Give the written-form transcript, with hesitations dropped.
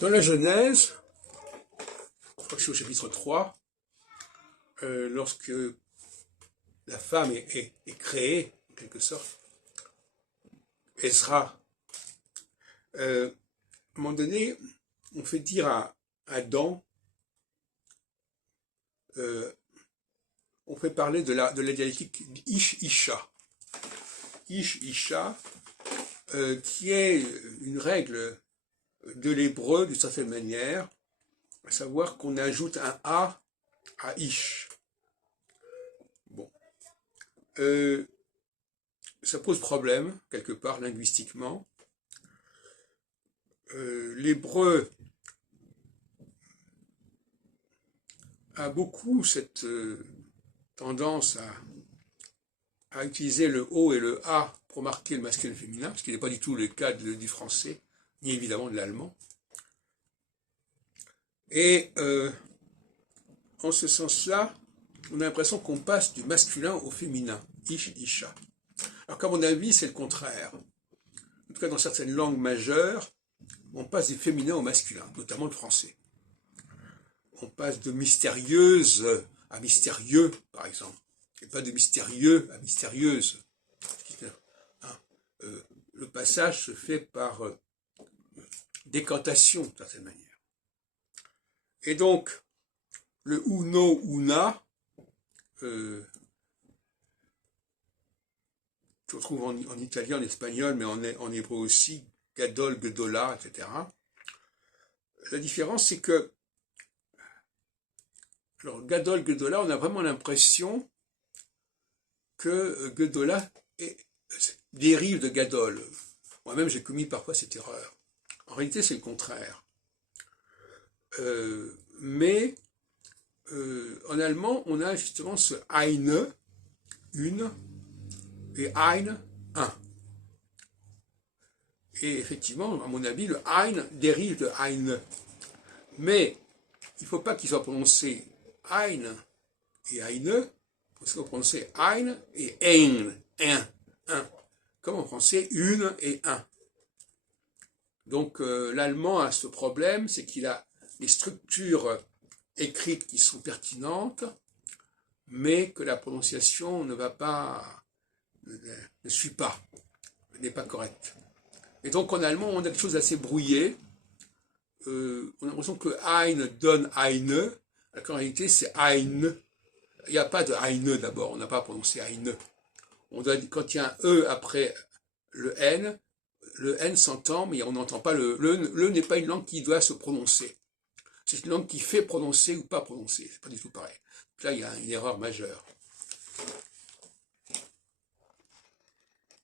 Dans la Genèse, je crois que c'est au chapitre 3, lorsque la femme est créée, en quelque sorte, Ezra, à un moment donné, on fait dire à Adam, on fait parler de la dialectique Ish-Isha. Ish-Isha, qui est une règle de l'hébreu d'une certaine manière, à savoir qu'on ajoute un A à Ish. Bon. Ça pose problème, quelque part, linguistiquement. L'hébreu a beaucoup cette tendance à utiliser le O et le A pour marquer le masculin et le féminin, ce qui n'est pas du tout le cas du français, ni évidemment de l'allemand. Et en ce sens-là, on a l'impression qu'on passe du masculin au féminin, ish, isha. Alors qu'à mon avis, c'est le contraire. En tout cas, dans certaines langues majeures, on passe du féminin au masculin, notamment le français. On passe de mystérieuse à mystérieux, par exemple, et pas de mystérieux à mystérieuse. Le passage se fait par décantation, d'une certaine manière. Et donc, le uno, una, tu retrouves en italien, en espagnol, mais en hébreu aussi, gadol, gedola, etc. La différence, c'est que, alors, gadol, gedola, on a vraiment l'impression que gedola dérive de gadol. Moi-même, j'ai commis parfois cette erreur. En réalité, c'est le contraire. Mais en allemand, on a justement ce eine, une, et ein, un. Et effectivement, à mon avis, le ein dérive de eine. Mais il ne faut pas qu'il soit prononcé ein et eine, il faut prononcer ein et un, comme en français, une et un. Donc l'allemand a ce problème, c'est qu'il a les structures écrites qui sont pertinentes, mais que la prononciation ne suit pas, n'est pas correcte. Et donc en allemand, on a quelque chose d'assez brouillé. On a l'impression que ein donne eine, alors qu'en réalité c'est ein. Il n'y a pas de eine d'abord, on n'a pas prononcé eine. Quand il y a un E après le N s'entend, mais on n'entend pas le n'est pas une langue qui doit se prononcer. C'est une langue qui fait prononcer ou pas prononcer. C'est pas du tout pareil. Là, il y a une erreur majeure.